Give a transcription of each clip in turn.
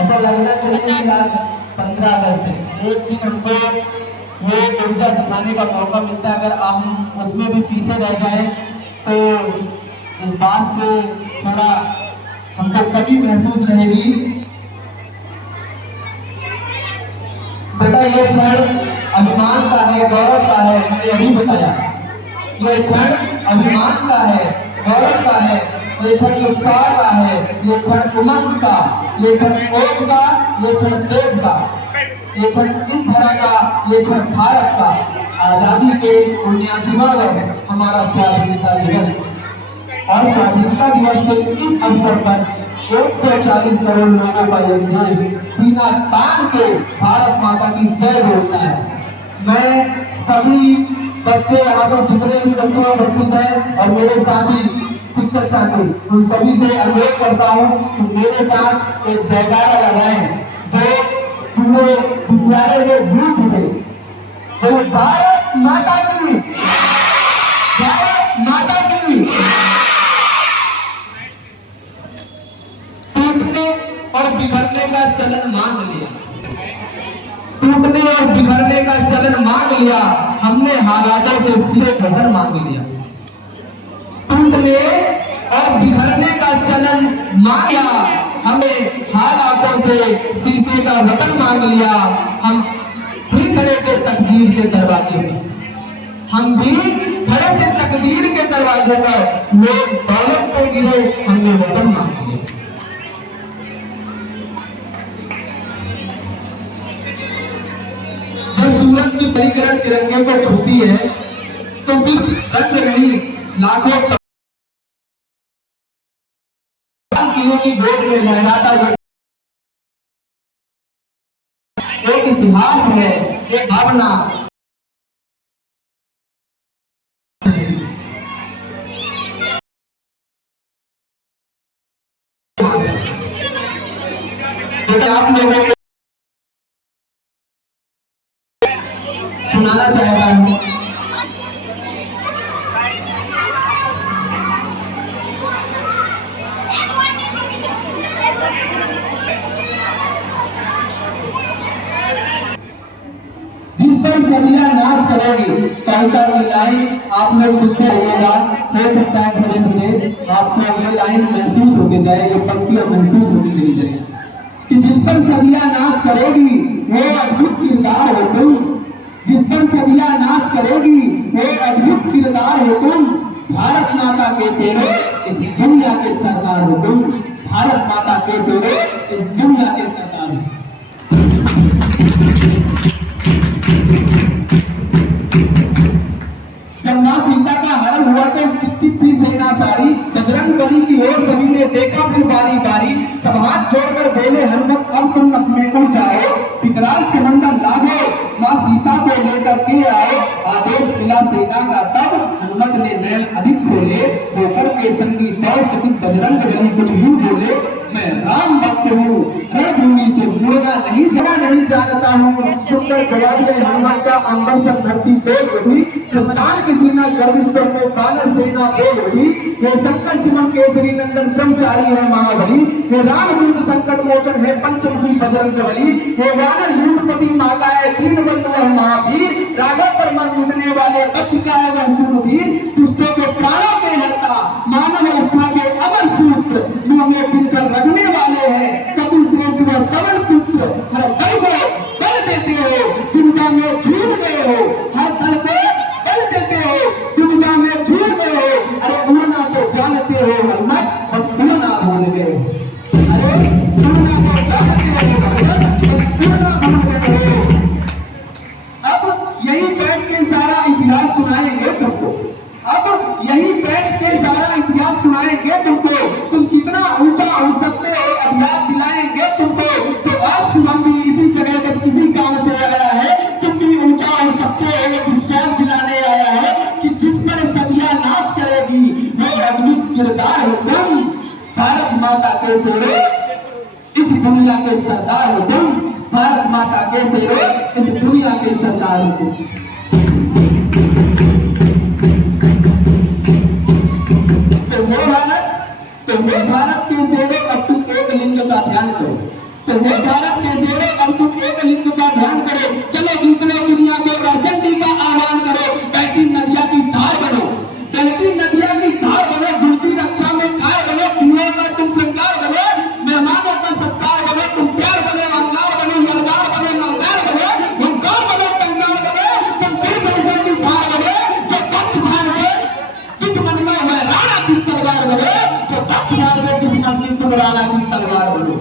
ऐसा लगना चाहिए कि आज 15 अगस्त है, एक दिन हमको ये ऊर्जा दिखाने का मौका मिलता है। अगर हम उसमें भी पीछे रह जाए तो इस बात से थोड़ा हमको कमी महसूस रहेगी। बेटा ये क्षण अभिमान का है, गौरव का है। मैंने अभी बताया ये क्षण अभिमान का है, गौरव का है, ये क्षण उत्साह का है, ये क्षण उमंग का, ये क्षण ओज का, ये क्षण तेज का, ये क्षण इस धरा का, ये क्षण भारत का। आजादी के 79वां वर्ष हमारा स्वाधीनता दिवस, और स्वाधीनता दिवस के इस अवसर पर 140 करोड़ लोगों का ये देश सीना तान के भारत माता की जय बोलता है। मैं सभी बच्चे यहाँ पर जितने भी बच्चे उपस्थित हैं और मेरे साथी शिक्षक साथी, उन सभी से अनुरोध करता हूँ कि मेरे साथ एक जयकारा लगाएं जो पूरे विद्यालय में गूंज उठे। तो भारत माता की, भारत माता की। टूटने और बिखरने का चलन मान लिया, टूटने और बिखरने का चलन मान लिया, हमने हालातों से सीधे कदर मांग लिया। टूटने और बिखरने का चलन मान लिया, हमें हालातों से शीशे का वतन मांग लिया। हम भी खड़े थे तकदीर के दरवाजे पर, हम भी खड़े थे तकदीर के दरवाजे पर। लोग दौलत पे गिरे, हमने वतन मांग लिया। जब सूरज की परिकिरण तिरंगे को छूती है तो सिर्फ रंग नहीं, लाखों किलो की गोद में लहराता है। एक इतिहास है, एक भावना। आप लोगों को सुनाना चाहता हूँ। जिस पर सदियां नाच करेगी, कविता की लाइन आप लोग सुनते रहिएगा। हो सकता है धीरे धीरे आपको ये लाइन महसूस होती जाए, ये पंक्तियां महसूस होती चली जाएगी कि जिस पर सदियां नाच करेगी वो अद्भुत किरदार हो तुम, जिस पर सदियां नाच करेगी वो अद्भुत किरदार हो तुम। भारत माता के शेरो, इस दुनिया के सरदार हो तुम। भारत माता के शेरो, इस दुनिया के सरदार हो। जब मां सीता का हरण हुआ तो चिंतित थी सेना सारी, बजरंग बली की ओर सभी ने देखा फिर बारी बारी। सब हाथ जोड़कर बोले हनुमत अब तुम अपने उड़ जाओ, विकराल समंदर लागो, मां सीता को लेकर के आओ। आदेश मिला सेना का तब हनुमत ने नैन अधिक खोले, होकर के संगी दौड़ चकित बजरंग बली कुछ यूं बोले, मैं राम भक्त हूँ रणभूमि से मुड़ना नहीं, जगह नहीं जानता हूँ। सुनकर जवाब दिया हनुमत का अंबर से धरती डोल उठी, तान की सीना गर्विष्ठर में बानर सेना बोल उठी। ये शंकर शिवम केसरी नंदन ब्रह्मचारी है महाबली, ये रामदूत संकट मोचन है पंचमुखी बजरंग बली। ये वानर युद्धपति माता है दीन बंधु वह महावीर, राघव पर मन लुटने वाले पथ का है वह सूरवीर। दुष्टों के प्राणों के हरता, मानव रक्षा के अमर सूत्र, मुंह में फिरकर रखने वाले हैं कपि श्रेष्ठ व पवन पुत्र। हर बल को बल देते हो, दुर्गा में झूल गए हो, हर दल को बल देते हो, दुर्गा में झूल गए हो। अरे उड़ना तो जानते हो हनुमत, बस उड़ना भूल गए हो। अरे उड़ना तो जानते हो हनुमत, बस उड़ना भूल गए हो। अब यही बैठ के सारा इतिहास सुनाएंगे तुमको, अब यही बैठ के सारा इतिहास सुनाएंगे तुमको। तुम कितना ऊंचा उड़ सकते हो अब याद दिलाएंगे तुमको। तो आज हम भी इसी जगह पर किसी काम से आया है, तुम भी ऊंचा उड़ सकते हो ये विश्वास दिलाने आया है कि जिस पर सदियां नाच करेगी वो अद्भुत किरदार हो तुम। भारत माता के शेरो, इस दुनिया के सरदार हो तुम। भारत माता के शेरो, इस दुनिया के सरदार हो तुम। तो वो भारत के शेरों, अब तुम एक लिंग का ध्यान करो। तो हे भारत के शेरों, अब तुम एक लिंग का ध्यान करो, चलो जीत लो दुनिया को, अर्जेंटी का आह्वान करो, बहती नदिया की धार बनो, बहती नदिया की धार बनो, डूबती रक्षा में कार बनो, पीरों का तुम श्रृंगार बनो, मेहमानों का सत्कार बनो, तुम प्यार बनो, अंगार बनो, यलगार बनो, नलगार बनो, हुंकार बनो, टंकार बनो, तुम दिल बरसा की धार बनो, जो पक्ष फाड़ दे दुश्मन में है राणा की तलवार बनो, जो पक्ष फाड़ दे दुश्मन की तुम राणा की तलवार बनो।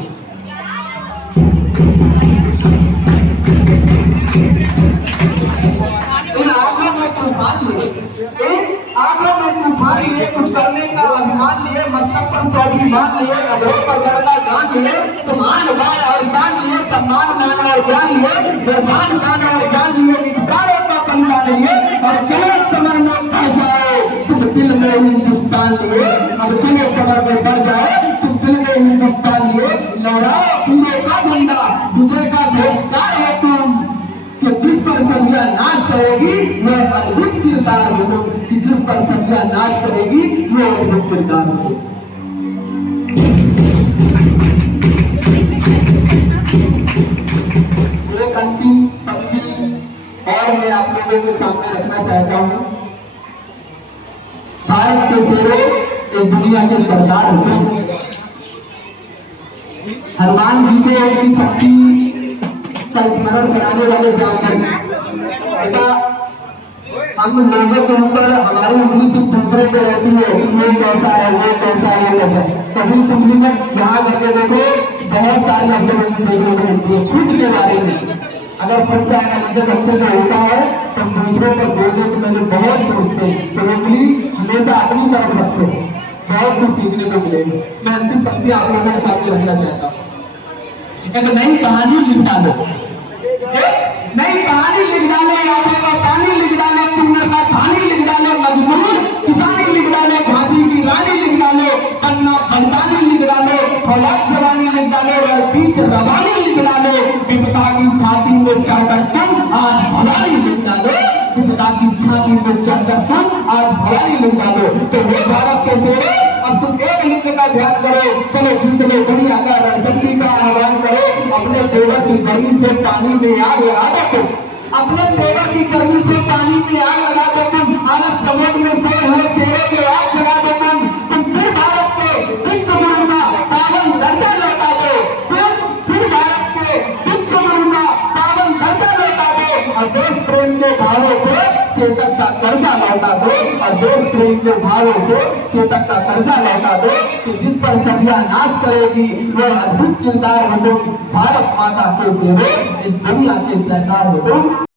तूफान लिए, कुछ करने का अभिमान लिए, मस्तक पर सौगी मान लिए, अधरों पर लड़का गान लिए, तुम आन बान और शान लिए, सम्मान मान और ज्ञान लिए, बर्बाद दान और जान लिए, निज प्राणों का बलिदान लिए, और चले समर में बढ़ जाओ तुम दिल में हिंदुस्तान लिए, अब चले समर में बढ़ जाओ तुम दिल में हिंदुस्तान लिए, लहराओ पीरों का झंडा, विजय का ढोलकदार हो तुम, कि जिस पर सदिया नाच करेगी वह अद्भुत किरदार हो तुम, कि जिस पर सदिया नाच करेगी वह अद्भुत किरदार हो। एक अंतिम पंक्ति और मैं आप लोगों के सामने रखना चाहता हूं। भारत के शेरों, इस दुनिया के सरदार हो तुम, हनुमान जी को उनकी शक्ति का स्मरण कराने वाले जामकर बेटा, हम लोगों के ऊपर हमारी उंगली से दूसरे पे रहती है कि ये कैसा है, वो कैसा है, वो कैसा है। कभी सुनने में यहाँ करके देखो, बहुत सारी ऑब्जर्वेशन देखने को मिलती है खुद के बारे में। अगर खुद का एनालिसिस अच्छे से होता है तो दूसरों पर बोलने से पहले बहुत सोचते हैं, तो उंगली हमेशा अपनी तरफ रखो, बहुत कुछ सीखने को मिलेगा। मैं अंतिम पंक्ति आप लोगों के सामने रखना चाहता हूँ। एक नई कहानी लिख डालो, नई कहानी लिख डालो, आंखों का पानी लिख डालो, चुनर का कहानी लिख डालो, मजबूर किसानी लिख डालो, झांसी की रानी लिख डालो, पन्ना बलिदानी लिख डालो, फौलाद जवानी लिख डालो, रणपीछ रवानी लिख डालो, विपदा की छाती में चढ़कर तुम आज भवानी लिख डालो, विपदा की छाती में चढ़कर तुम आज भवानी लिख डालो। तो हे भारत के शेरों, अब तुम एक लिंग का ध्यान करो, चलो जीत लो दुनिया का, रणचंडी का आह्वान करो, अपने तेवर की गर्मी से पानी में आग लगा दो तुम, अपने तेवर की गर्मी से पानी में आग लगा दो तुम, आलम कमोड में सोए हुए शेरों को आग जगा दो तुम फिर भारत के विश्व गुरु का पावन दर्जा लौटा दो, तुम फिर भारत के विश्व गुरु का पावन दर्जा लौटा दो, और देश प्रेम के भावों से चेतक का कर्जा लौटा दो, और देश प्रेम के भावों से चेतक का कर्जा लौटा दो, कि जिस पर सदिया नाच करेगी वह अद्भुत किरदार हो तुम, भारत माता के शेरों, इस दुनिया के सरदार हो तुम।